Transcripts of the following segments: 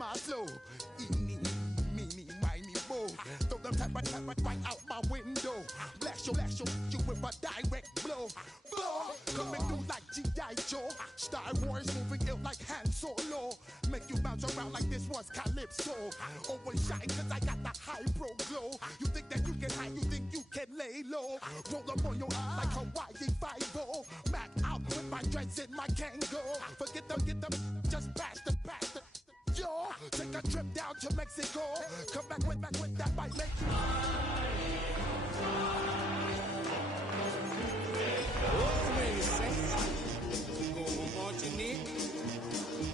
my flow. Eeny, meeny, miny, mo. Throw them type right out my window. Blast you with a direct blow. Blow, coming through like G.I. Joe. Star Wars moving ill like Han Solo. Make you bounce around like this was Calypso. Overshine cause I got the high pro glow. You think that you can hide, you think you can lay low. Roll up on your eye like Hawaii 5-0. Mac out with my dreads in my Kango. Forget them, get them, just pass the. Yo, take a trip down to Mexico. Come back with that bite make you. Oh, when the Saints go marching in.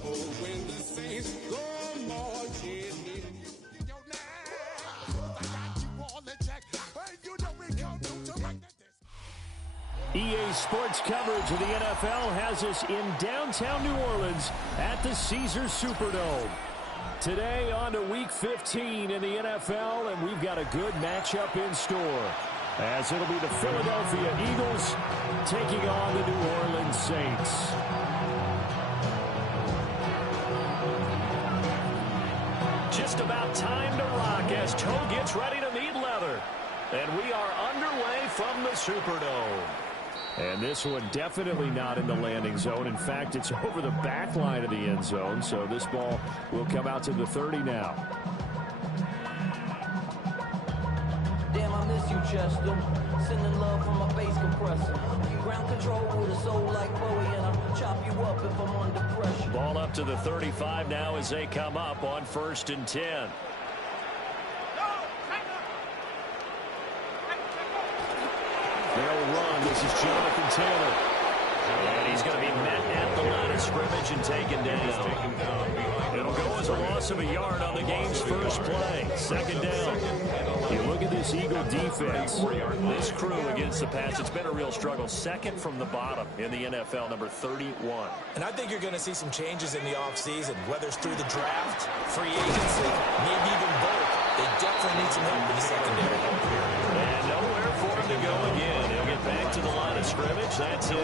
Oh, when the Saints go marching in. Yo, now, I got you all in check. Hey, you know we come to right this. EA Sports coverage of the NFL has us in downtown New Orleans at the Caesars Superdome. Today on to Week 15 in the NFL, and we've got a good matchup in store, as it'll be the Philadelphia Eagles taking on the New Orleans Saints. Just about time to rock as toe gets ready to meet leather. And we are underway from the Superdome. And this one definitely not in the landing zone. In fact, it's over the back line of the end zone. So this ball will come out to the 30 now. Damn, I miss you, Chester. Sending love from my bass compressor. Ground control with a soul like Bowie, and I'll chop you up if I'm under pressure. Ball up to the 35 now as they come up on 1st and 10. They'll run. This is Jonathan Taylor. And he's going to be met at the line of scrimmage and taken down. It'll go as a loss of a yard on the game's first play. 2nd down. You look at this Eagle defense. This crew against the pass, it's been a real struggle. 2nd from the bottom in the NFL, number 31. And I think you're going to see some changes in the offseason, whether it's through the draft, free agency, maybe even both. They definitely need some help in the secondary. And nowhere for him to go again. He'll get back to the line of scrimmage. That's it.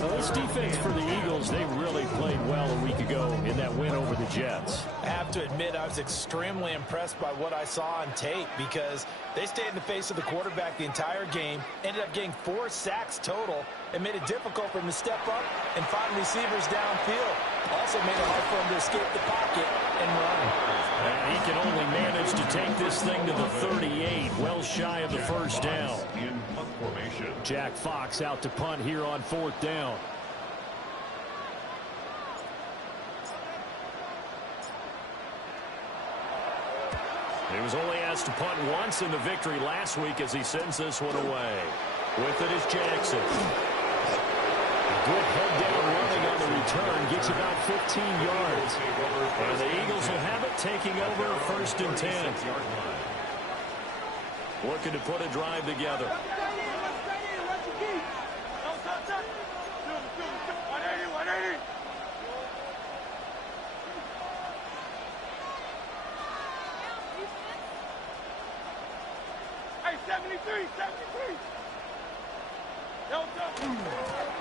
Well, this defense for the Eagles, they really played well a week ago in that win over the Jets. I have to admit, I was extremely impressed by what I saw on tape because they stayed in the face of the quarterback the entire game, ended up getting 4 sacks total, and made it difficult for him to step up and find receivers downfield. Also made it hard for him to escape the pocket and run. And he can only manage to take this thing to the 38, well shy of the first down. Jack Fox out to punt here on 4th down. He was only asked to punt once in the victory last week as he sends this one away. With it is Jackson. Good head down running on the return. Gets about 15 yards. And the Eagles will have it taking over 1st and 10. Looking to put a drive together.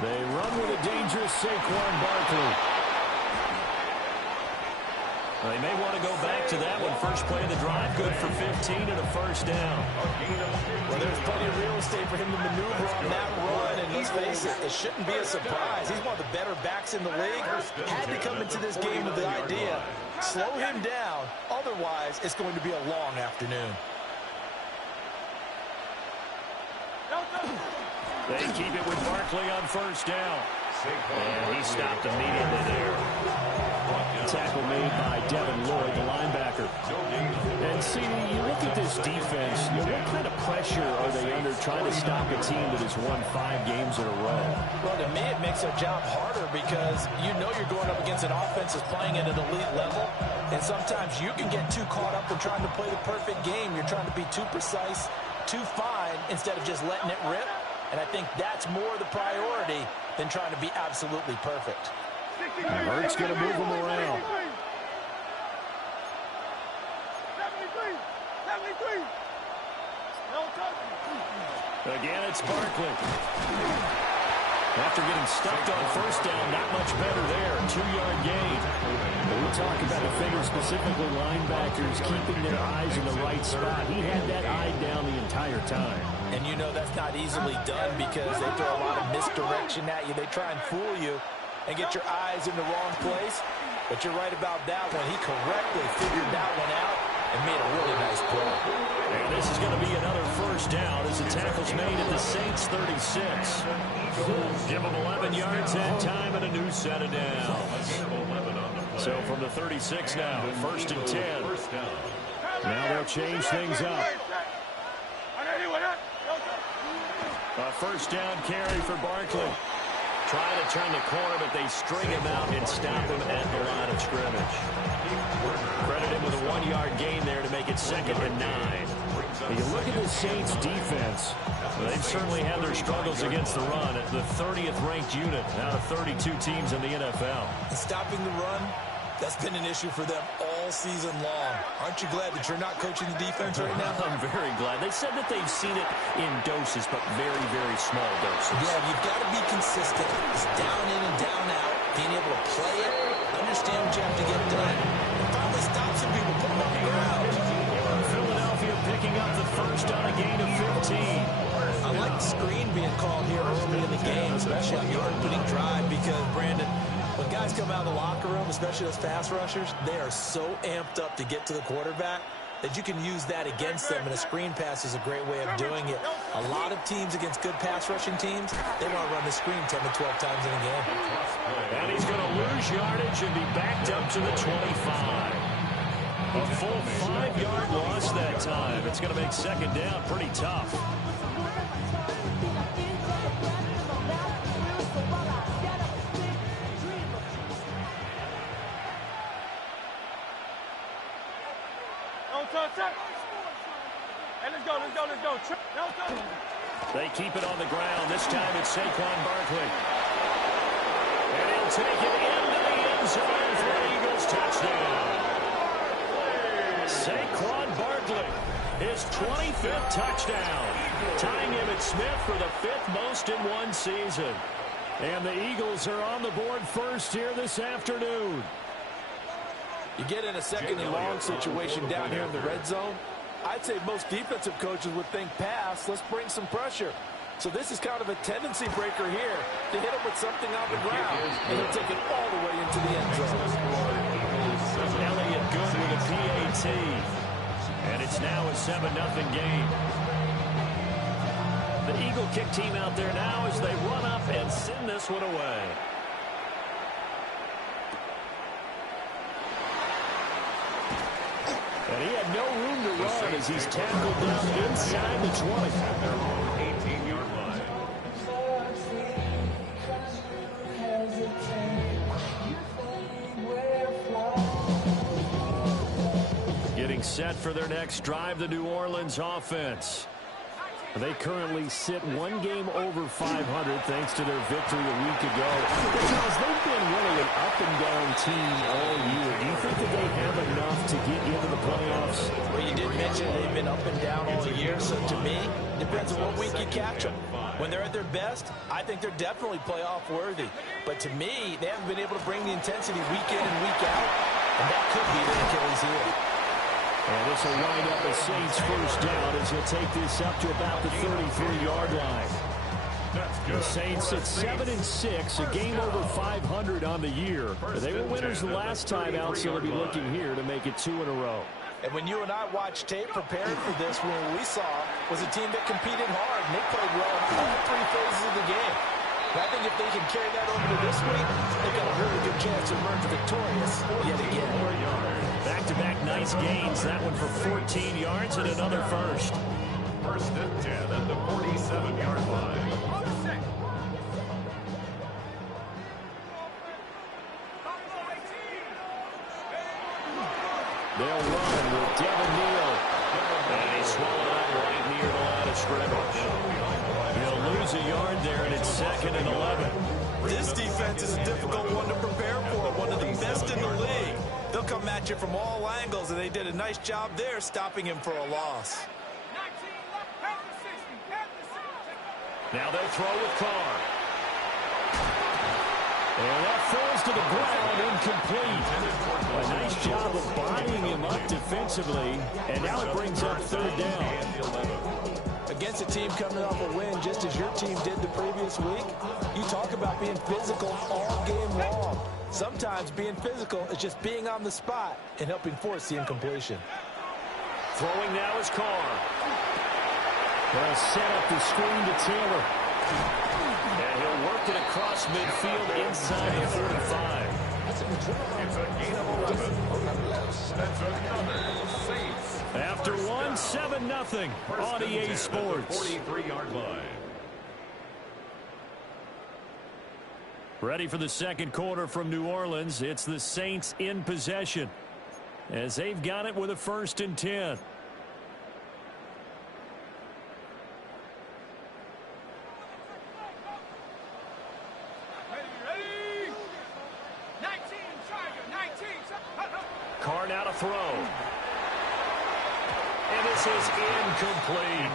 They run with a dangerous Saquon Barkley. They may want to go back to that one. First play of the drive, good for 15 and a 1st down. Well, there's plenty of real estate for him to maneuver on that run, and let's face it, it shouldn't be a surprise. He's one of the better backs in the league. Had to come into this game with the idea, slow him down, otherwise it's going to be a long afternoon. They keep it with Barkley on 1st down. And he stopped immediately there. Tackle made by Devin Lloyd, the linebacker. And see, you look at this defense, what kind of pressure are they under trying to stop a team that has won 5 games in a row? Well, to me, it makes their job harder because you know you're going up against an offense that's playing at an elite level. And sometimes you can get too caught up in trying to play the perfect game. You're trying to be too precise, too fine, instead of just letting it rip. And I think that's more the priority than trying to be absolutely perfect. Hurts going to move him around. 73. Again, it's Barkley. After getting stuffed on first down, not much better there. 2-yard gain. We talk about the figure, specifically linebackers keeping their eyes in the right spot. He had that eye down the entire time. And you know that's not easily done because they throw a lot of misdirection at you. They try and fool you and get your eyes in the wrong place. But you're right about that one. He correctly figured that one out and made a really nice play. And this is going to be another first down as the tackle's made at the Saints 36. Give them 11 yards and time and a new set of downs. So from the 36 now, 1st and 10. Now they'll change things up. A first down carry for Barkley. Trying to turn the corner, but they string him out and stop him at the line of scrimmage. Credit him with a 1-yard gain there to make it 2nd and 9. You look at the Saints defense. They've certainly had their struggles against the run at the 30th ranked unit out of 32 teams in the NFL. And stopping the run, that's been an issue for them all season long. Aren't you glad that you're not coaching the defense right now? I'm very glad. They said that they've seen it in doses, but very, very small doses. Yeah, you've got to be consistent. It's down in and down out. Being able to play it, understand what you have to get done, and finally stop some people, put them on the ground. Philadelphia picking up the first on a gain of 15. I like the screen being called here early in the game, especially on the opening drive, because, Brandon, when guys come out of the locker room, especially those pass rushers, they are so amped up to get to the quarterback that you can use that against them, and a screen pass is a great way of doing it. A lot of teams against good pass rushing teams, they want to run the screen 10 to 12 times in a game. And he's going to lose yardage and be backed up to the 25. A full 5-yard loss that time. It's going to make 2nd down pretty tough. They keep it on the ground. This time it's Saquon Barkley. And he'll take it into the end zone for an Eagles touchdown. Saquon Barkley, his 25th touchdown, tying Emmitt Smith for the 5th most in one season. And the Eagles are on the board first here this afternoon. You get in a 2nd and long situation down here in the red zone, I'd say most defensive coaches would think pass, let's bring some pressure. So this is kind of a tendency breaker here to hit him with something on the ground, and he'll take it all the way into the end zone. Elliott good with a PAT. And it's now a 7-0 game. The Eagle kick team out there now as they run up and send this one away. And he had no room to run as he's tackled down inside the 20. 18-yard line. Getting set for their next drive, the New Orleans offense. They currently sit one game over 500 thanks to their victory a week ago. Because they've been really an up-and-down team all year. Do you think that they have enough to get into the playoffs? Well, you did mention they've been up and down all year, so to me, depends on what week you catch them. When they're at their best, I think they're definitely playoff worthy. But to me, they haven't been able to bring the intensity week in and week out, and that could be their Achilles heel. And this will wind up a Saints first down as he'll take this up to about the 33-yard line. The Saints at 7-6, a game over 500 on the year. They were winners the last time out, so they'll be looking here to make it 2 in a row. And when you and I watched tape preparing for this, what we saw was a team that competed hard, and they played well in all 3 phases of the game. And I think if they can carry that over to this week, they've got a really good chance to emerge victorious yet again. Back-to-back nice gains. That one for 14 yards and another first. 1st and 10 at the 47-yard line. They'll run with Devin Neal. And he's swallowed up right near the line of scrimmage. He'll lose a yard there, and it's 2nd and 11. This defense is a difficult one to prepare for, one of the best in the league. They'll come at you from all angles, and they did a nice job there stopping him for a loss. Now they'll throw with Carr. And that falls to the ground, incomplete. A nice job of bodying him up defensively, and now it brings up third down. Against a team coming off a win, just as your team did the previous week, you talk about being physical all game long. Sometimes being physical is just being on the spot and helping force the incompletion. Throwing now is Carr. They'll set up the screen to Taylor. And he'll work it across midfield inside the 45. It's a gain of 11. That's another Saints. After one, 7-0 on EA Sports. 43-yard line. Ready for the second quarter from New Orleans. It's the Saints in possession as they've got it with a 1st and 10. Carr now to throw. And this is incomplete.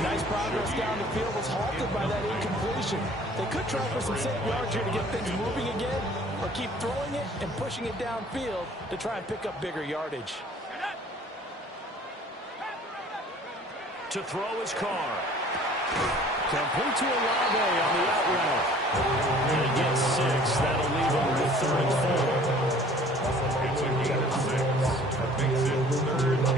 Nice progress down the field was halted by that incompletion. They could try for some safe yards here to get things moving again, or keep throwing it and pushing it downfield to try and pick up bigger yardage. To throw is Carr. Complete to Olave on the out route. And he gets 6. That'll leave him with 3rd and 4. It's a gain of 6. That makes it 3rd and 5.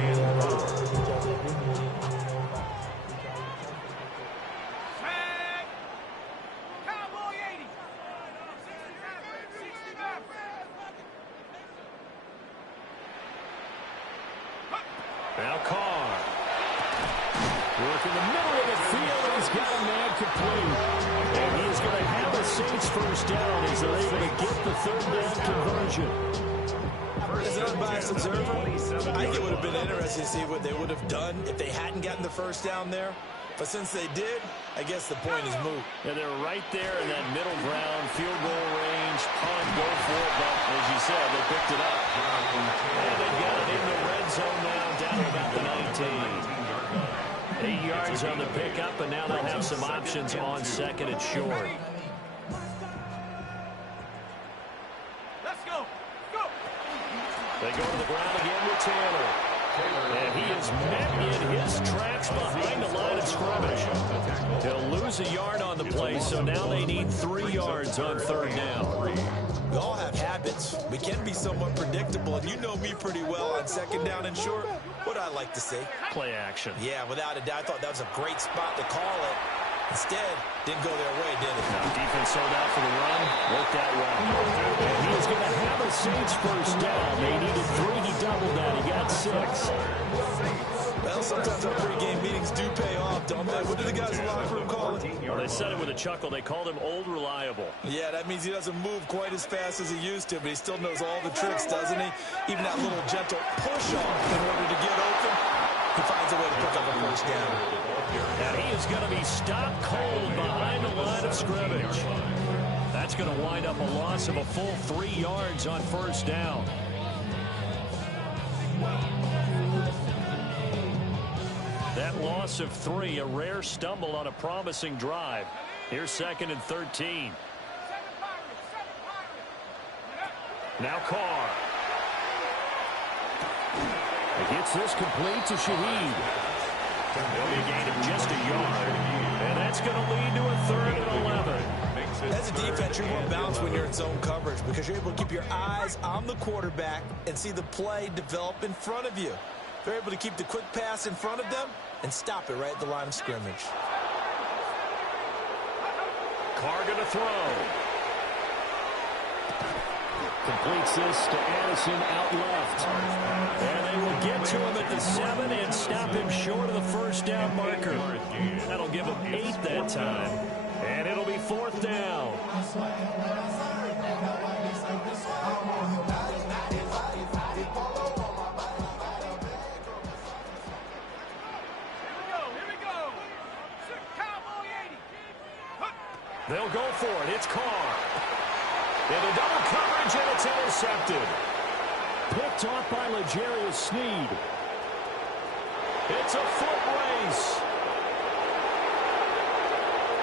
Now Carr. Work in the middle of the field. He's got a man complete. And he's going to have a Saints 1st down as they're able to get the 3rd down conversion. As an unbiased observer, I think it would have been interesting to see what they would have done if they hadn't gotten the 1st down there. But since they did, I guess the point is moot. And they're right there in that middle ground, field goal range, punt, go for it. But as you said, they picked it up. And they got it in the red zone now, down to about the 19. 8 yards on the pickup, and now they'll have some options on 2nd and short. They go to the ground again with Taylor. And he is met in his tracks behind the line of scrimmage. They'll lose a yard on the play, so now they need 3 yards on 3rd down. We all have habits. We can be somewhat predictable, and you know me pretty well on 2nd down and short. What I like to see. Play action. Yeah, without a doubt, I thought that was a great spot to call it. Instead, didn't go their way, did it? Now, defense sold out for the run. Worked that well. And he is going to have a Saints 1st down. They needed 3. He doubled that. He got 6. Well, sometimes our pregame meetings do pay off, don't they? What do the guys in the locker room call it? Well, they said it with a chuckle. They called him Old Reliable. Yeah, that means he doesn't move quite as fast as he used to, but he still knows all the tricks, doesn't he? Even that little gentle push-off in order to get open, he finds a way to pick up a 1st down. And he is going to be stopped cold behind the line of scrimmage. That's going to wind up a loss of a full 3 yards on 1st down. That loss of 3, a rare stumble on a promising drive. Here's 2nd and 13. Now Carr. He gets this complete to Shaheed. He'll be a gain of just a yard. And that's going to lead to a 3rd and 11. As a defense, you're more balanced when you're in zone coverage because you're able to keep your eyes on the quarterback and see the play develop in front of you. They're able to keep the quick pass in front of them and stop it right at the line of scrimmage. Carr going to throw. Completes this to Addison out left. And they will get to him at the 7 and stop him short of the 1st down marker. That'll give him 8 that time. And it'll be 4th down. They'll go for it. It's Carr. Into double coverage, and it's intercepted. Picked off by L'Jarius Sneed. It's a foot race.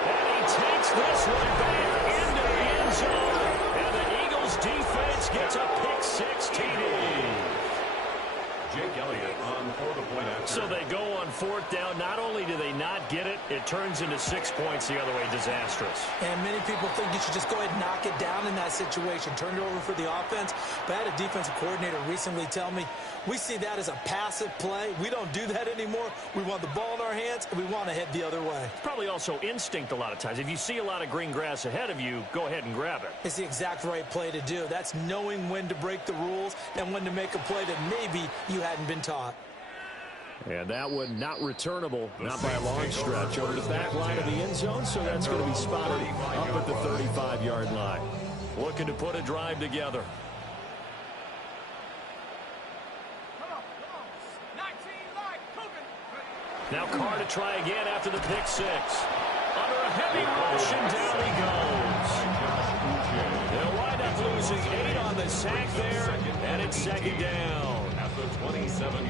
And he takes this one back into the end zone. fourth down, not only do they not get it, it turns into 6 points the other way. Disastrous. And many people think you should just go ahead and knock it down in that situation. Turn it over for the offense. But I had a defensive coordinator recently tell me, we see that as a passive play. We don't do that anymore. We want the ball in our hands, and we want to head the other way. It's probably also instinct a lot of times. If you see a lot of green grass ahead of you, go ahead and grab it. It's the exact right play to do. That's knowing when to break the rules and when to make a play that maybe you hadn't been taught. And that one not returnable, not by a long stretch, over the back line of the end zone, so that's going to be spotted up at the 35-yard line. Looking to put a drive together. Now Carr to try again after the pick six. Under a heavy rush, and down he goes. They'll wind up losing 8 on the sack there, and it's second down.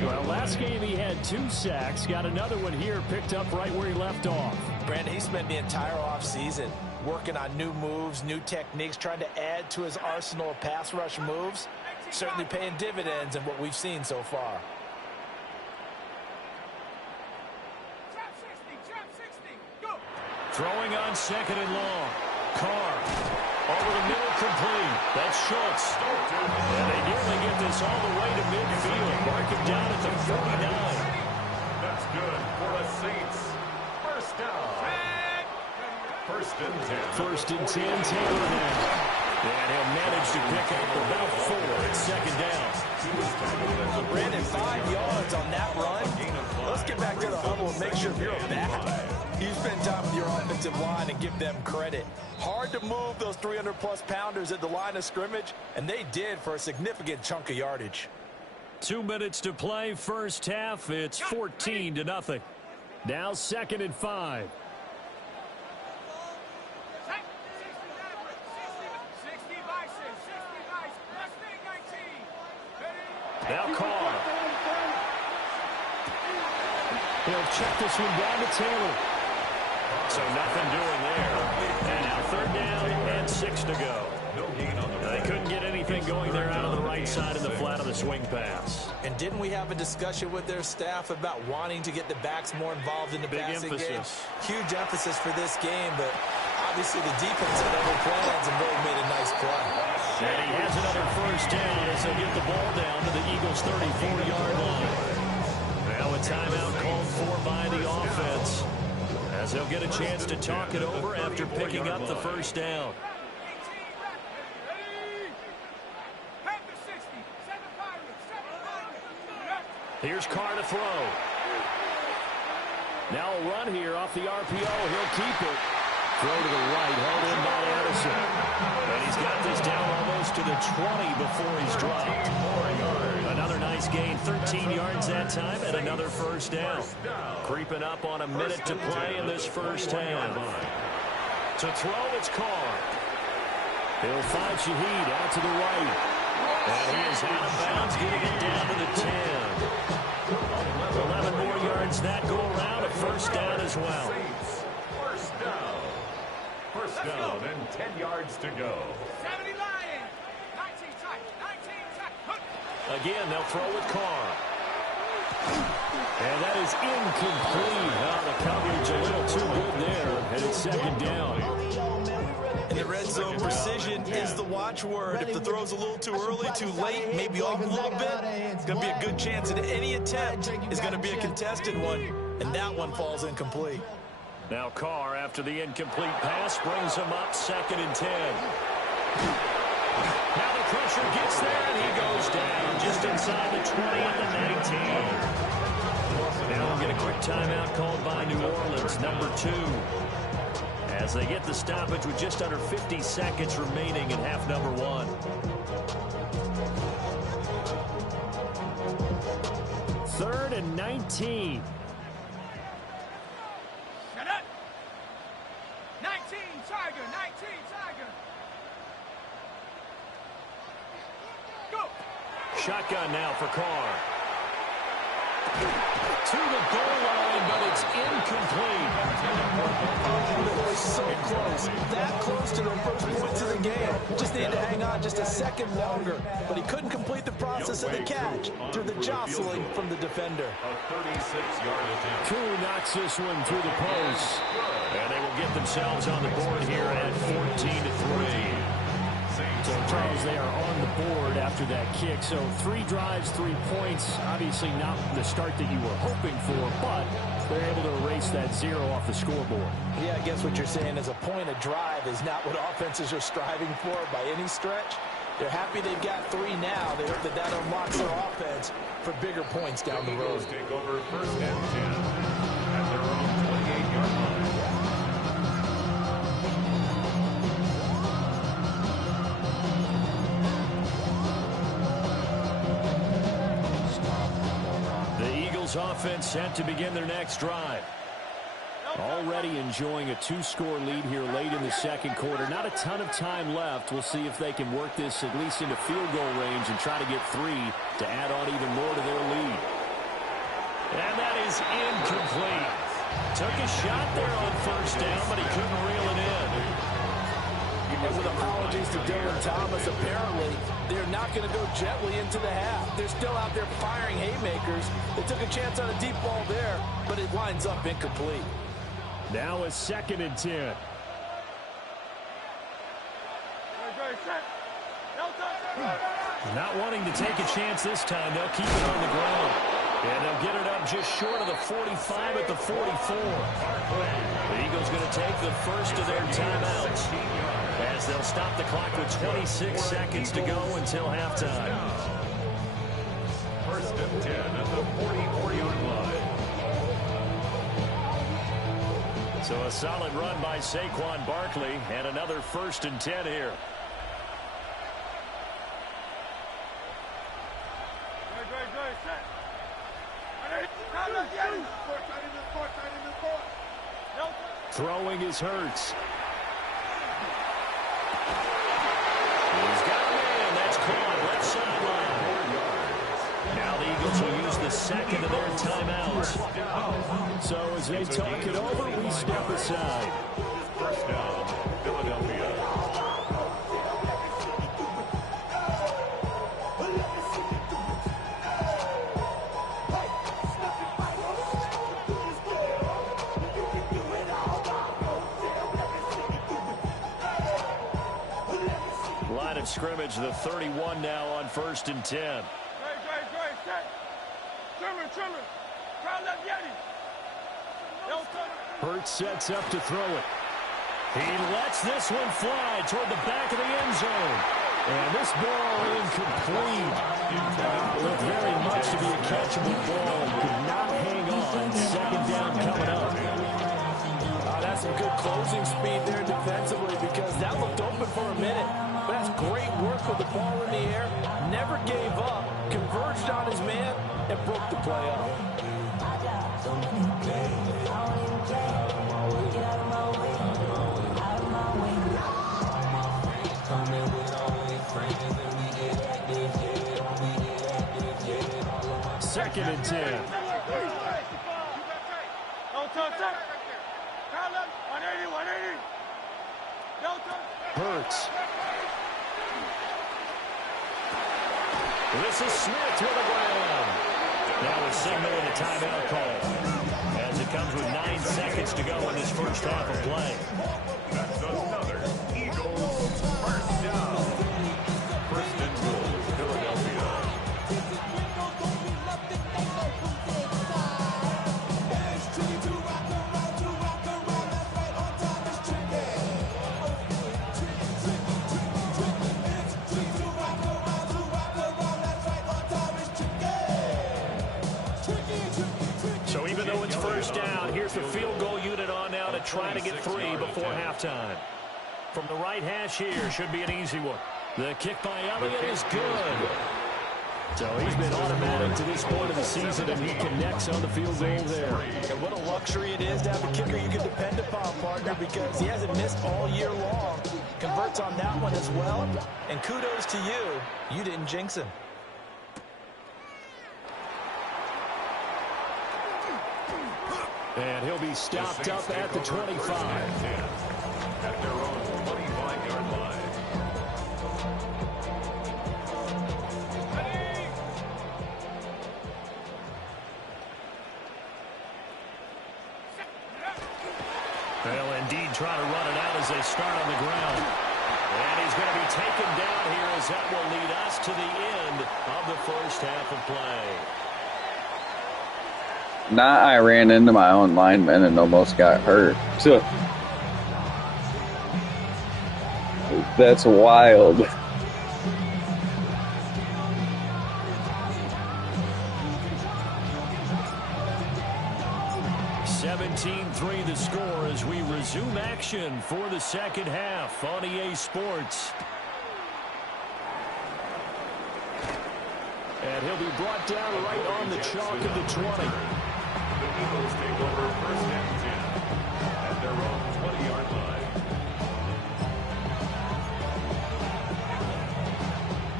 Well, last game he had 2 sacks. Got another one here, picked up right where he left off. Brandon, he spent the entire offseason working on new moves, new techniques, trying to add to his arsenal of pass rush moves. Certainly paying dividends in what we've seen so far. Throwing on second and long. Carr over the middle, complete. That's Schultz. And they nearly get this all the way to midfield. Mark him down at the 49. That's good for the Saints. First down. First and 10. First and 10, Taylor now. And he'll manage to pick up about 4 at second down. Brandon, 5 yards on that run. Let's get back to the huddle and make sure you're back. You spend time with your offensive line and give them credit. Hard to move those 300-plus pounders at the line of scrimmage, and they did for a significant chunk of yardage. 2 minutes to play, first half. It's 14-0. Now second and 5. Now Carr. He'll check this one down to Taylor. So nothing doing there. And now third down and 6 to go. They couldn't get anything going there out of the right side in the flat of the swing pass. And didn't we have a discussion with their staff about wanting to get the backs more involved in the passing game? Huge emphasis for this game, but obviously the defense had other plans and really made a nice play. And he has another first down as they'll get the ball down to the Eagles' 34-yard line. Now a timeout called for by the offense, as they'll get a chance to talk it over after picking up the first down. Here's Carr to throw. Now a run here off the RPO. He'll keep it. Throw to the right, held in by Addison. And he's got this down almost to the 20 before he's dropped. Another nice gain, 13 yards that time, and another first down. Creeping up on a minute to play in this first half. To throw, it's Carr. He'll find Shaheed out to the right. And he is out of bounds, getting it down to the 10. 11 more yards that go around, a first down as well. First down. First down and 10 yards to go. 70 Lions. 19 tight. 19 tight. Again, they'll throw with Carr. And that is incomplete. The coverage a little too good there. And it's second down. In the red zone, precision is the watchword. If the throw's a little too early, too late, maybe off a little bit, it's going to be a good chance that any attempt is going to be a contested one, and that one falls incomplete. Now Carr, after the incomplete pass, brings him up second and 10. Now the pressure gets there, and he goes down just inside the 20 at the 19. Now we'll get a quick timeout called by New Orleans, number 2. As they get the stoppage with just under 50 seconds remaining in half number 1. Third and 19. Shut up. 19 Tiger. 19 Tiger. Go. Shotgun now for Carr. to the goal line, but it's incomplete. They're so close, that close to their first points of the game. Just needed to hang on just a second longer, but he couldn't complete the process of the catch through the jostling from the defender. A 36-yard attempt. Koo knocks this one through the post. And they will get themselves on the board here at 14-3. So, Charles, they are on the board after that kick. So 3 drives, 3 points. Obviously not the start that you were hoping for, but they're able to erase that 0 off the scoreboard. Yeah, I guess what you're saying is a point of drive is not what offenses are striving for by any stretch. They're happy they've got 3 now. They hope that that unlocks their offense for bigger points down the road. Take over first and 10 at their own 28-yard line. Offense set to begin their next drive. Already enjoying a 2-score lead here late in the second quarter. Not a ton of time left. We'll see if they can work this at least into field goal range and try to get 3 to add on even more to their lead. And that is incomplete. Took a shot there on first down, but he couldn't reel it in. And with apologies to Dylan Thomas, apparently they're not going to go gently into the half. They're still out there firing haymakers. They took a chance on a deep ball there, but it winds up incomplete. Now a 2nd and 10. Not wanting to take a chance this time. They'll keep it on the ground. And they'll get it up just short of the 45 at the 44. The Eagles going to take the first of their timeouts, as they'll stop the clock with 26 seconds to go until halftime. First and 10 at the 44-yard line. So a solid run by Saquon Barkley, and another 1st and 10 here. Throwing is Hurts. He's got a man. That's caught left sideline. Now the Eagles will use the 2nd of their timeouts. So as they talk it over, we step aside. First down, Philadelphia. Line of scrimmage, the 31 now on 1st and 10. Hurts sets up to throw it. He lets this one fly toward the back of the end zone. And this ball incomplete. Looked very much to be a catchable ball. Could not hang on. 2nd down coming up. That's some good closing speed there defensively, because that looked open for a minute. But that's great work with the ball in the air. Never gave up. Converged on his man and broke the play up. Second and 10. Hurts. This is Smith with a grab. Now a signal and a timeout call, as it comes with 9 seconds to go in this first half of play. That's another Eagles first down. First and goal, Philadelphia. So even though it's first down, here's the field goal unit on now to try to get 3 before halftime. From the right hash here, should be an easy one. The kick by Elliott is good. So he's been automatic to this point of the season, and he connects on the field goal there. And what a luxury it is to have a kicker you can depend upon, partner, because he hasn't missed all year long. Converts on that one as well. And kudos to you. You didn't jinx him. And he'll be stopped up at the 25. At their own 25-yard line. They'll indeed try to run it out as they start on the ground. And he's going to be taken down here as that will lead us to the end of the first half of play. I ran into my own lineman and almost got hurt. So that's wild. (17-3) the score as we resume action for the second half on EA Sports. And he'll be brought down right on the chalk of the 20. The Eagles take over first and 10 at their own 20-yard line.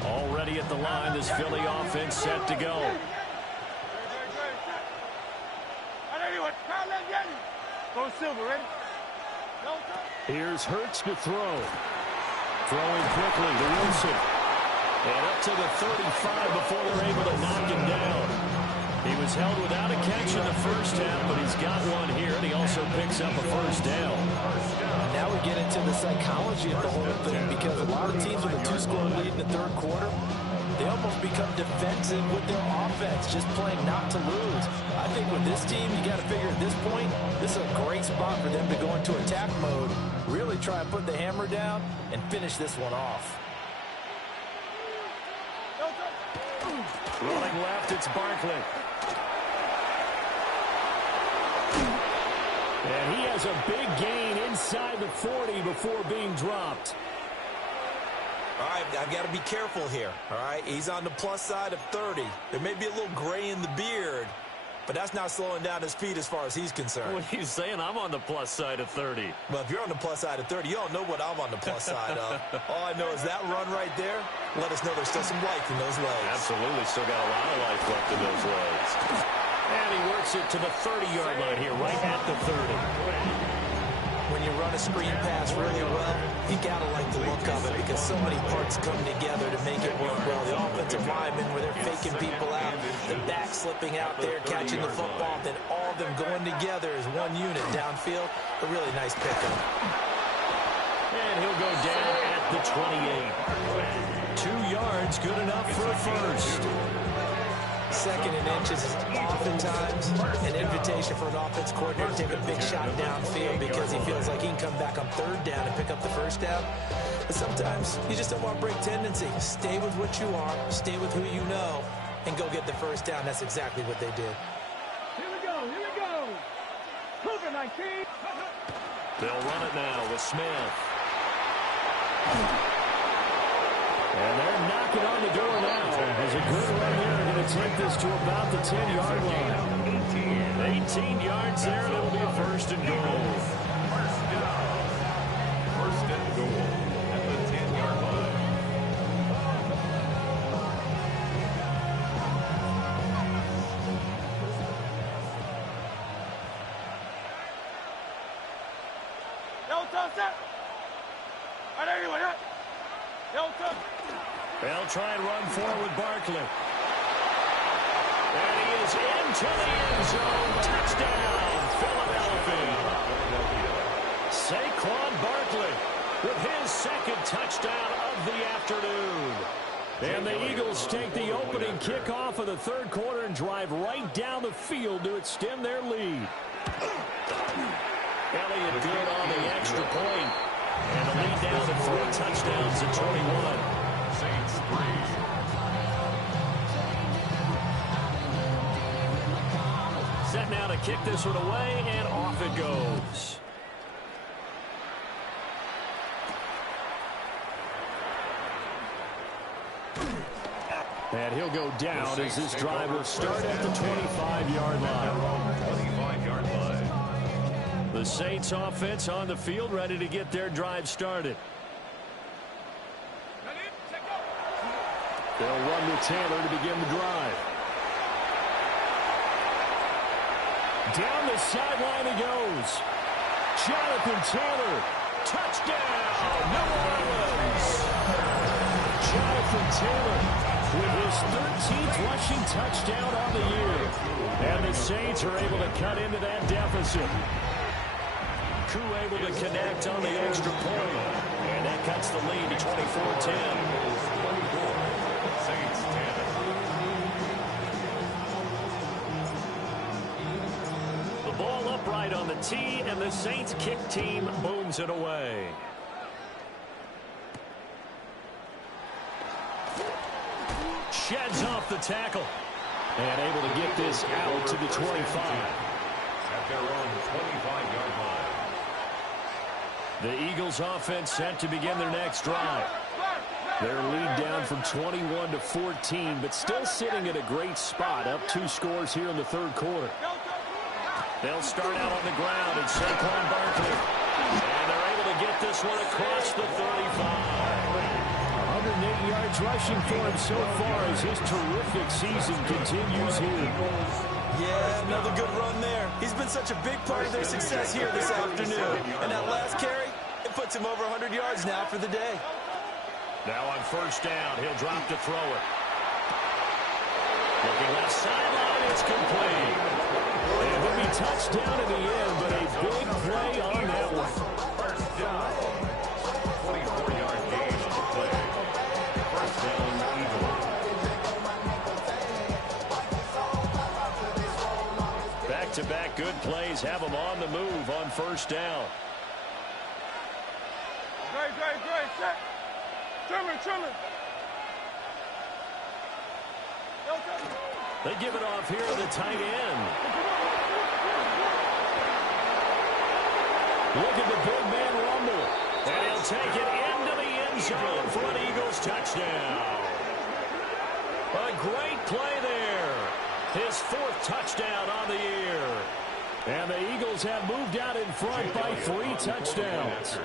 Already at the line, this Philly offense set to go. Here's Hurts to throw. Throwing quickly to Wilson. And up to the 35 before they're able to knock him down. He was held without a catch in the first half, but he's got one here, and he also picks up a first down. Now we get into the psychology of the whole thing, because a lot of teams with a 2-score lead in the third quarter, they almost become defensive with their offense, just playing not to lose. I think with this team, you got to figure at this point, this is a great spot for them to go into attack mode, really try and put the hammer down and finish this one off. Running left, it's Barkley. And he has a big gain inside the 40 before being dropped. All right, I've got to be careful here, all right? He's on the plus side of 30. There may be a little gray in the beard, but that's not slowing down his speed as far as he's concerned. What are you saying? I'm on the plus side of 30. Well, if you're on the plus side of 30, you don't know what I'm on the plus side of. All I know is that run right there, let us know there's still some life in those legs. Absolutely, still got a lot of life left in those legs. And he works it to the 30-yard line here, right at the 30. When you run a screen pass really well, you got to like the look of it because so many parts come together to make it work well. The offensive linemen where they're faking people out, the back slipping out there, catching the football, then all of them going together as one unit downfield. A really nice pickup. And he'll go down at the 28. 2 yards, good enough for a first. Second and inches is oftentimes an invitation for an offense coordinator to take a big shot downfield because he feels like he can come back on third down and pick up the first down. But sometimes you just don't want to break tendency. Stay with what you are, stay with who you know, and go get the first down. That's exactly what they did. Here we go. Cougar 19. They'll run it now with Smith. And they're knocking on the door now. There's a good run here. They're going to take this to about the 10-yard line. 18 yards there, and it'll be a first and goal. First down. First and goal at the 10-yard line. They'll try and run forward with Barkley. And he is into the end zone. Touchdown, Philadelphia. Saquon Barkley with his second touchdown of the afternoon. And the Eagles take the opening kickoff of the third quarter and drive right down the field to extend their lead. Elliott good on the extra point. And the lead down to 3 touchdowns at 21. Saints 3. Set now to kick this one away, and off it goes. And he'll go down as this drive will start at the 25-yard line. 25-yard line. The Saints offense on the field, ready to get their drive started. They'll run with Taylor to begin the drive. Down the sideline he goes. Jonathan Taylor. Touchdown, New Orleans. Jonathan Taylor with his 13th rushing touchdown on the year. And the Saints are able to cut into that deficit. Koo able to connect on the extra point. And that cuts the lead to 24-10. Saints 10. The ball upright on the tee, and the Saints kick team booms it away. Sheds off the tackle. And able to get this out to the 25. At their own 25-yard line. The Eagles offense set to begin their next drive. Their lead down from 21 to 14, but still sitting at a great spot, up 2 scores here in the third quarter. They'll start out on the ground at Saquon Barkley. And they're able to get this one across the 35. 108 yards rushing for him so far as his terrific season continues here. Yeah, another good run there. He's been such a big part of their success here this afternoon. And that last carry, it puts him over 100 yards now for the day. Now on first down, he'll drop to throw it. Looking left sideline, it's complete. And he'll be touchdown in the end, but a big play on that one. First down. 24-yard gain on the play. First down, Eagles. Back-to-back good plays have them on the move on first down. Great, check. Trimmer. They give it off here to the tight end. Look at the big man rumble. And he'll take it into the end zone for an Eagles touchdown. A great play there. His 4th touchdown on the year. And the Eagles have moved out in front by 3 touchdowns.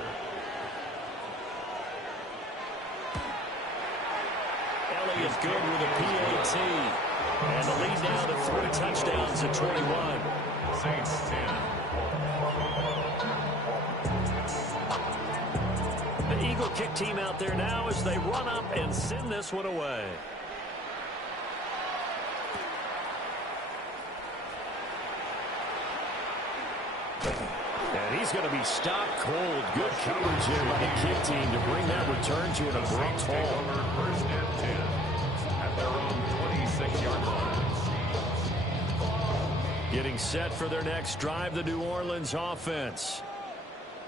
Elliott good with a PAT. And the lead now to 3 touchdowns at 21. Saints 10. The Eagle kick team out there now as they run up and send this one away. And he's going to be stopped cold. Good coverage here by the kick team to bring that return to an abrupt halt. First and 10 at their own 26-yard line. Getting set for their next drive, the New Orleans offense.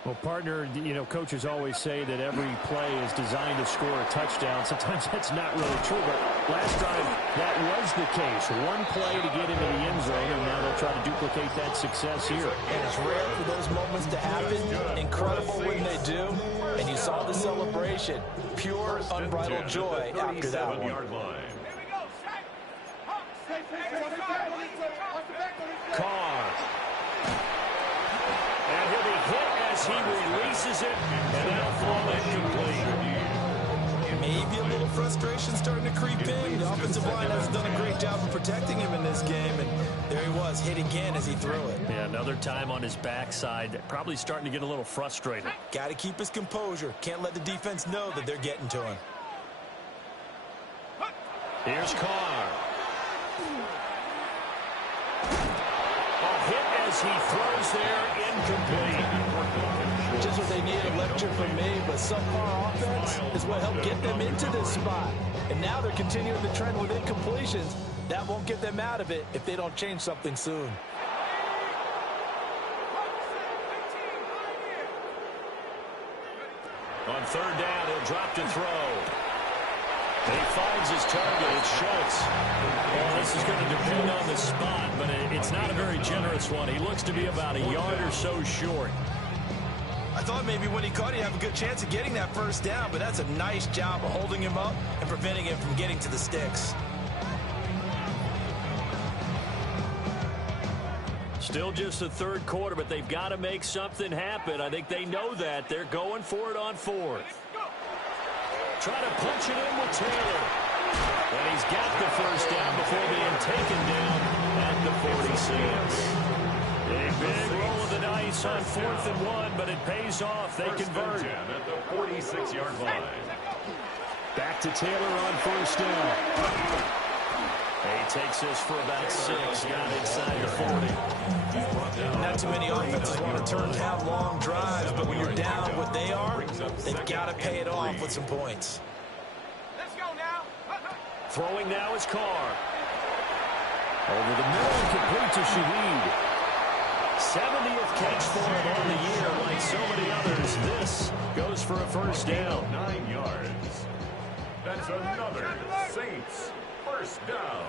Well, partner, coaches always say that every play is designed to score a touchdown. Sometimes that's not really true, but last drive, that was the case. One play to get into the end zone, and now they'll try to duplicate that success here. And it's rare for those moments to happen. Incredible when they do. And you saw the celebration. Pure, unbridled joy after that one. Carr. And he'll be hit as he releases it, and that'll fall incomplete. Maybe a little frustration starting to creep in. The offensive line has done a great job of protecting him in this game, and there he was, hit again as he threw it. Yeah, another time on his backside, probably starting to get a little frustrated. Got to keep his composure. Can't let the defense know that they're getting to him. Here's Carr. A hit as he throws there, incomplete. Just what they need, a lecture from me, but subpar offense is what helped get them into this spot. And now they're continuing the trend with incompletions. That won't get them out of it if they don't change something soon. On third down, he'll drop to throw. And he finds his target. It's Schultz. Well, this is going to depend on the spot, but it's not a very generous one. He looks to be about a yard or so short. I thought maybe when he caught it, he'd have a good chance of getting that first down, but that's a nice job of holding him up and preventing him from getting to the sticks. Still just the third quarter, but they've got to make something happen. I think they know that. They're going for it on fourth. Try to punch it in with Taylor. And he's got the first down before being taken down at the 46. A big roll of the dice on 4th and 1, but it pays off. They convert. At the 46-yard line. Back to Taylor on 1st down. He takes this for about 6, got inside the 40. Not too many offenses want to turn down long drives, but when you're down what they are, they've got to pay it off with some points. Let's go now. Throwing now is Carr. Over the middle, complete to Shaheed. 70th catch for him on the year. Like so many others, this goes for a first down. 9 yards. That's another Saints first down.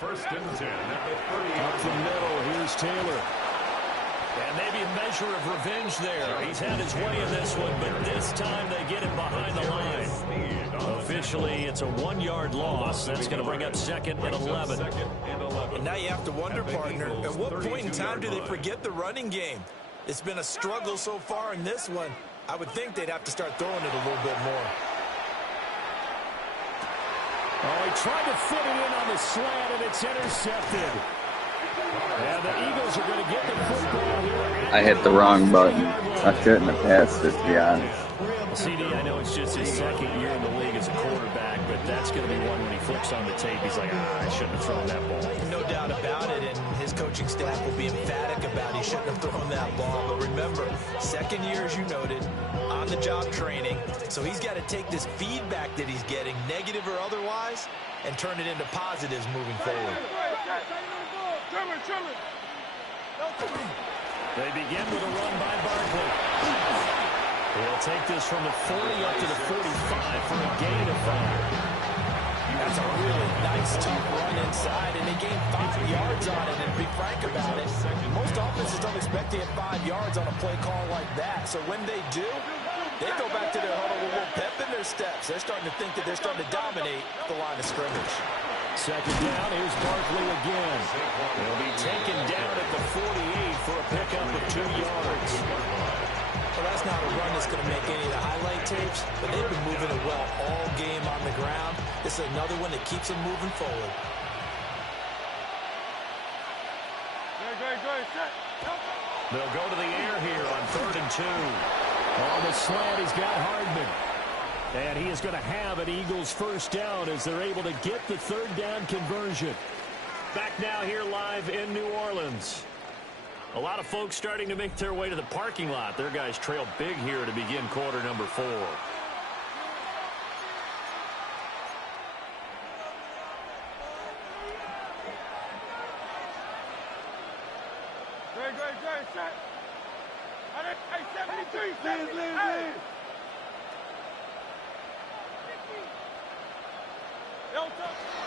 1st and 10 at the 30. Up the middle, here's Taylor. And maybe a measure of revenge there. He's had his way in this one, but this time they get him behind the line. Officially, it's a 1-yard loss. That's going to bring up 2nd and 11. And now you have to wonder, partner, at what point in time do they forget the running game? It's been a struggle so far in this one. I would think they'd have to start throwing it a little bit more. Oh, he tried to fit it in on the slant, and it's intercepted. And the Eagles are going to get the football here. I hit the wrong button. I shouldn't have passed it, to be honest. CD, I know it's just his 2nd year in the league as a quarterback, but that's going to be one when he flips on the tape. He's like, I shouldn't have thrown that ball. No doubt about it, and his coaching staff will be emphatic about he shouldn't have thrown that ball. But remember, 2nd year, as you noted, on-the-job training, so he's got to take this feedback that he's getting, negative or otherwise, and turn it into positives moving forward. They begin with a run by Barkley. He'll take this from the 40 up to the 45 for a gain of 5. That's a really nice, tough run inside, and they gained 5 yards on it. And to be frank about it, most offenses don't expect to get 5 yards on a play call like that. So when they do, they go back to their huddle with a little pep in their steps. They're starting to think that they're starting to dominate the line of scrimmage. 2nd down, here's Barkley again. He'll be taken down at the 48 for a pickup of 2 yards. Well, that's not a run that's going to make any of the highlight tapes, but they've been moving it well all game on the ground. This is another one that keeps them moving forward. They'll go to the air here on 3rd and 2. On the slant, he's got Hardman. And he is going to have an Eagles first down as they're able to get the 3rd down conversion. Back now here live in New Orleans. A lot of folks starting to make their way to the parking lot. Their guys trail big here to begin quarter number 4.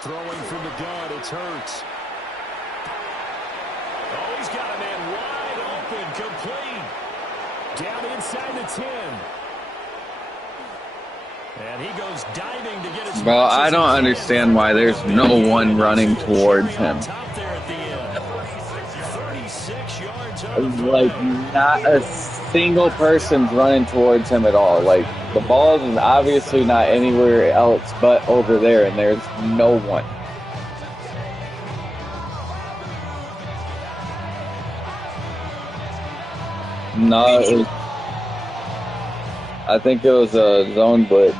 Throwing from the gun, it's Hurts. Oh, he's got a man wide open, complete. Down inside the 10. And he goes diving to get his... Well, I don't understand why there's no one running towards him. Like, not a single person's running towards him at all. Like, the ball is obviously not anywhere else but over there, and there's no one. No, it was, I think it was a zone blitz.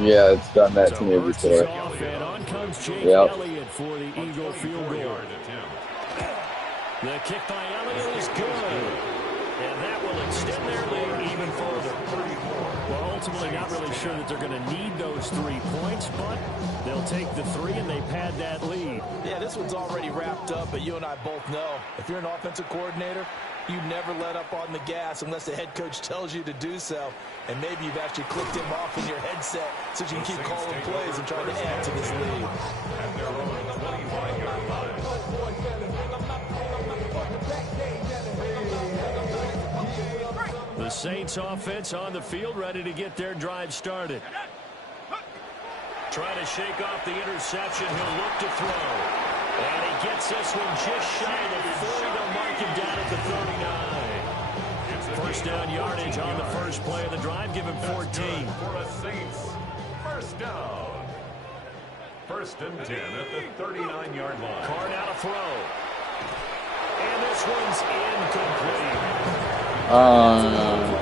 Yeah, it's done that to me before. And on comes Jake Yep. Elliott for the Eagle field goal. The kick by Elliott is good. And that will extend their lead even further. Well, ultimately not really sure that they're going to need those 3 points, but they'll take the 3 and they pad that lead. Yeah, this one's already wrapped up, but you and I both know if you're an offensive coordinator, you never let up on the gas unless the head coach tells you to do so. And maybe you've actually clicked him off in your headset so you can keep calling plays and trying to add to this lead. The Saints offense on the field, ready to get their drive started. Trying to shake off the interception. He'll look to throw. And he gets this one just shy of the 40. They'll mark him down at the 39. first down yardage on the first play of the drive. Give him 14. For the Saints, first down. First and 10 at the 39-yard line. Carr now to throw. And this one's incomplete.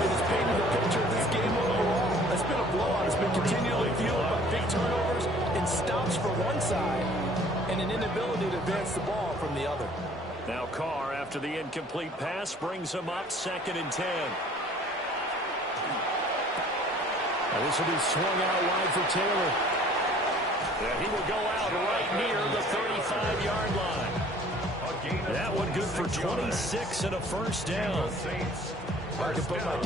It's painted the picture of this game overall. It's been a blowout. It's been continually fueled by big turnovers and stops for one side and an inability to advance the ball from the other. Now Carr, after the incomplete pass, brings him up 2nd and 10. Now this will be swung out wide for Taylor. And he will go out right near the 35-yard line. That one good for 26 and a first down.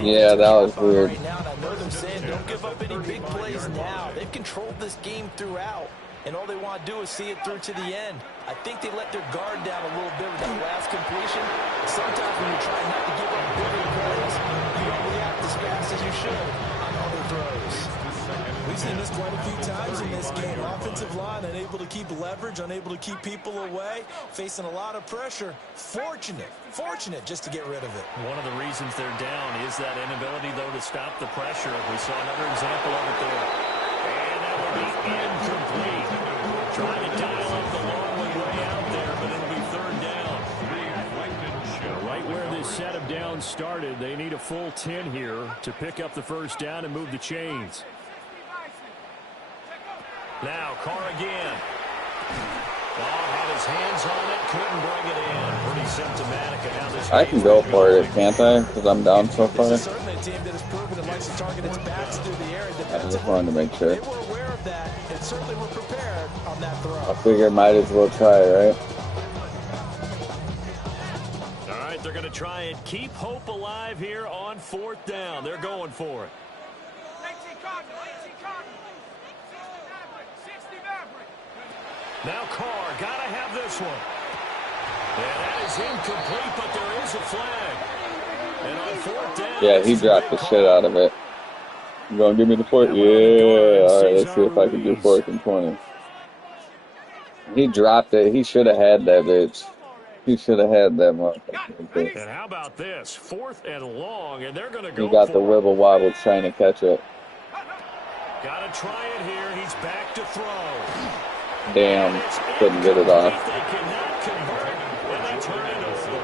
Yeah, that was weird. Right now, and I know them saying don't give up any big plays now. They've controlled this game throughout, and all they want to do is see it through to the end. I think they let their guard down a little bit with that last completion. Sometimes when you're trying not to give up big plays, you don't react as fast as you should on other throws. We've seen this quite a few times in this game. Offensive line unable to keep leverage, unable to keep people away, facing a lot of pressure. Fortunate just to get rid of it. One of the reasons they're down is that inability, though, to stop the pressure. We saw another example of it there. And that will be incomplete. Trying to dial up the long way out there, but it'll be 3rd down. Right where this set of downs started, they need a full 10 here to pick up the first down and move the chains. Now Carr again. Had his hands on it, couldn't bring it in. Pretty symptomatic of how this I can go for it, can't I? Because I'm down so far. This is certainly a team that has proven it likes to target its backs through the air. I just wanted to make sure. They were aware of that and certainly were prepared on that throw. I figure might as well try, right? All right, they're going to try and keep hope alive here on 4th down. They're going for it. Now Carr, got to have this one. And that is incomplete, but there is a flag. And on 4th down... Yeah, he dropped the shit out of it. You gonna give me the 4th? Yeah. Alright, let's see if I can do 4th and 20. He dropped it. He should have had that bitch. He should have had that motherfucker. And how about this? 4th and long, and they're going to go He got the wibble wobble trying to catch it. Got to try it here. He's back to throw. Damn, couldn't get it off. They cannot convert, and they turn it over.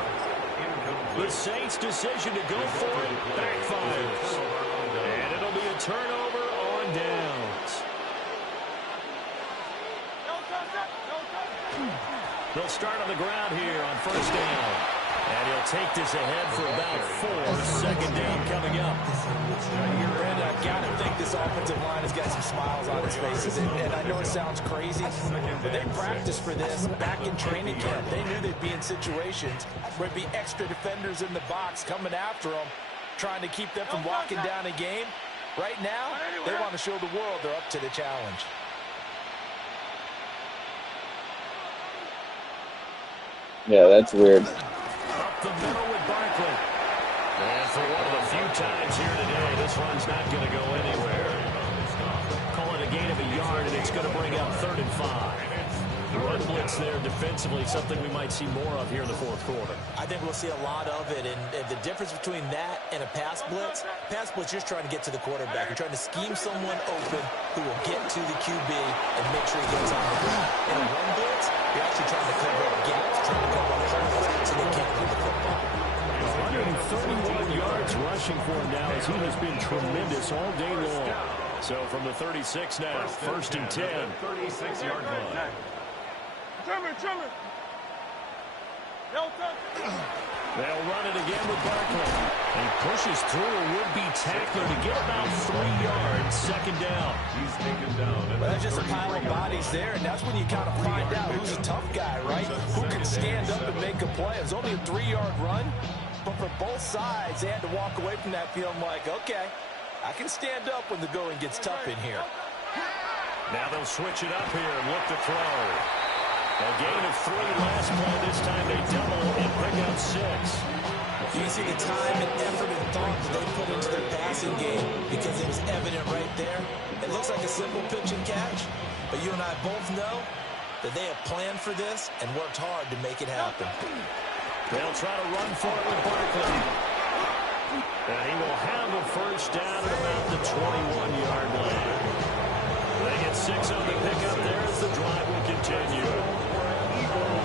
The Saints' decision to go for it backfires. And it'll be a turnover on downs. They'll start on the ground here on 1st down. And he'll take this ahead for about 4. 2nd down coming up. And I got to think this offensive line has got some smiles on its faces. And I know it sounds crazy, but they practiced for this back in training camp. They knew they'd be in situations where there'd be extra defenders in the box coming after them, trying to keep them from walking down a game. Right now, they want to show the world they're up to the challenge. Yeah, that's weird. Up the middle with Barkley. And for one of the few times here today, this one's not going to go anywhere. Call it a gain of a yard, and it's going to bring up 3rd and 5. The run blitz there defensively, something we might see more of here in the 4th quarter. I think we'll see a lot of it, and the difference between that and a pass blitz, you're just trying to get to the quarterback. You're trying to scheme someone open who will get to the QB and make sure he gets on the ground. In a run blitz, you're actually trying to cover up gaps, trying to cover up holes so they can't run the football. 131 yards rushing for him now as he has been tremendous all day long. So from the 36 now, 1st and 10. 36-yard line. They'll run it again with Barkley. He pushes through a would-be tackler to get about 3 yards. 2nd down. He's taken down. But there's just a pile of bodies there, and that's when you kind of find out who's a tough guy, right? Who can stand up and make a play. It was only a 3-yard run, but for both sides, they had to walk away from that feeling like, okay, I can stand up when the going gets tough in here. Now they'll switch it up here and look to throw. A gain of 3 last play. This time they double and pick up 6. You can see the time and effort and thought that they put into their passing game because it was evident right there. It looks like a simple pitch and catch, but you and I both know that they have planned for this and worked hard to make it happen. They'll try to run for it with Barkley. And he will have a first down at about the 21-yard line. They get 6 on the pickup there as the drive will continue.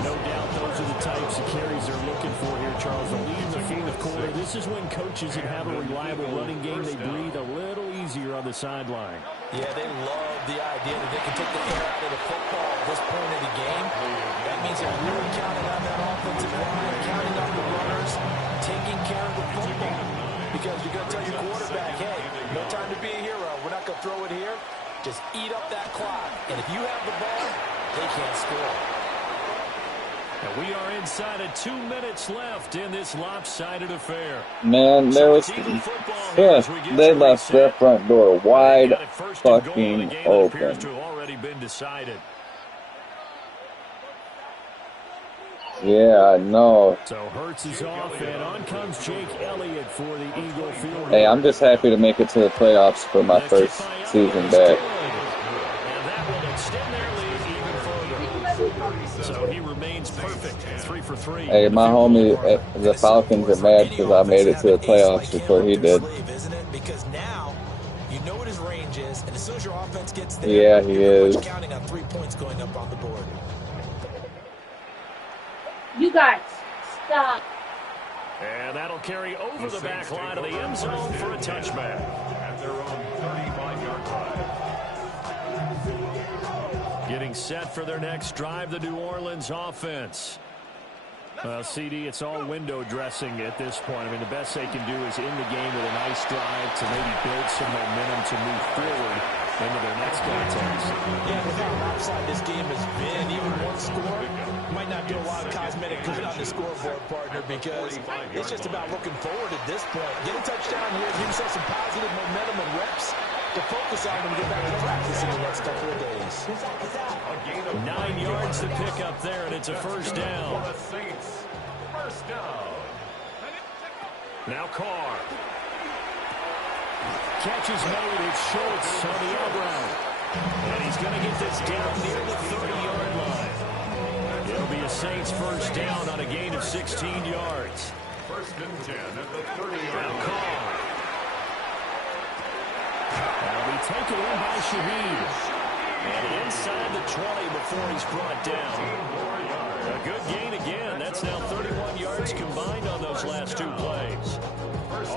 No doubt those are the types of carries they're looking for here, Charles. The lead in the fourth quarter. This is when coaches that have a reliable running game, they breathe a little easier on the sideline. Yeah, they love the idea that they can take the air out of the football at this point of the game. That means they're really counting on that offensive line, counting on the runners, taking care of the football. Because you're going to tell your quarterback, hey, no time to be a hero. We're not going to throw it here. Just eat up that clock. And if you have the ball, they can't score. And we are inside of 2 minutes left in this lopsided affair. Man, there was, they left their front door wide fucking open. Yeah, I know. So Hurts is off, and on comes Jake Elliott for the Eagle field. Hey, I'm just happy to make it to the playoffs for my first season back. So he remains perfect, 3 for 3. Hey, my homie, the Falcons are mad because I made it to the playoffs before he did. Because now you know what his range is, and as soon as your offense gets there, yeah, he is. Counting on 3 points going up on the board. You guys, stop. And that'll carry over the back line of the end zone for a touchback. At their own 35-yard line. Getting set for their next drive, the New Orleans offense. CD, it's all window dressing at this point. I mean, the best they can do is in the game with a nice drive to maybe build some momentum to move forward into their next contest. Yeah, with how lopsided this game has been, even one score might not do a lot of cosmetic good on the scoreboard, partner, because it's just about looking forward at this point. Get a touchdown here, give yourself some positive momentum and reps to focus on when you get back to practice in the next couple of days. 9 yards to pick up there, and it's a first down. First down. Now Carr. Catch is made. It's Schultz on the out route. And he's going to get this down near the 30-yard line. It'll be a Saints first down on a gain of 16 yards. First and 10 at the 30-yard line. Now Carr. That'll be taken in by Shaheed. And inside the 20 before he's brought down. A good gain again. That's now 31 yards combined on those last 2 plays.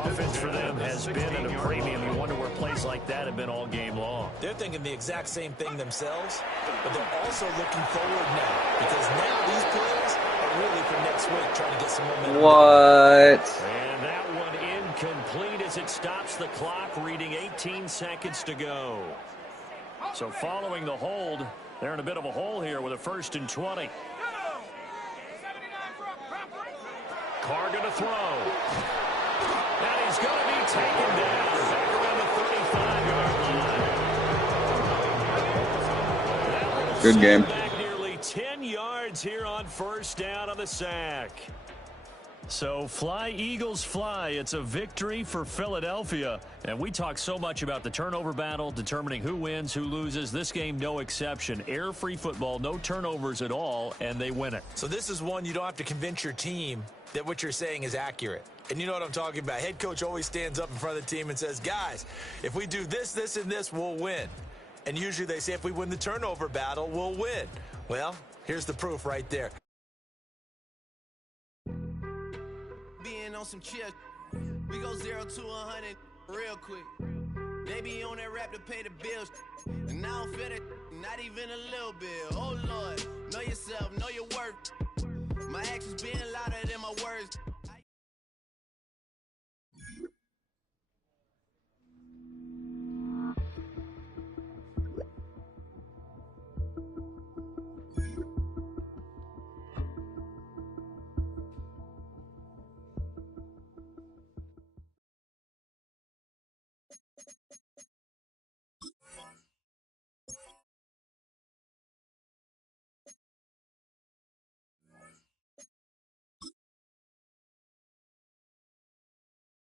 Offense for them has been at a premium. You wonder where plays like that have been all game long. They're thinking the exact same thing themselves, but they're also looking forward now, because now these plays are really for next week, trying to get some momentum. What? And that one incomplete as it stops the clock, reading 18 seconds to go. So following the hold, they're in a bit of a hole here with a first and 20. Carr going to throw. And he's going to be taken down back around the 35-yard line. Good game. Back nearly 10 yards here on first down on the sack. So fly, Eagles, fly. It's a victory for Philadelphia. And we talk so much about the turnover battle, determining who wins, who loses. This game, no exception. Air-free football, no turnovers at all, and they win it. So this is one you don't have to convince your team that what you're saying is accurate. And you know what I'm talking about. Head coach always stands up in front of the team and says, guys, if we do this, this, and this, we'll win. And usually they say if we win the turnover battle, we'll win. Well, here's the proof right there. Being on some chill, we go 0 to 100 real quick. They be on that rap to pay the bills, and I don't feel it, not even a little bit. Oh Lord, know yourself, know your worth. My actions being louder than my words.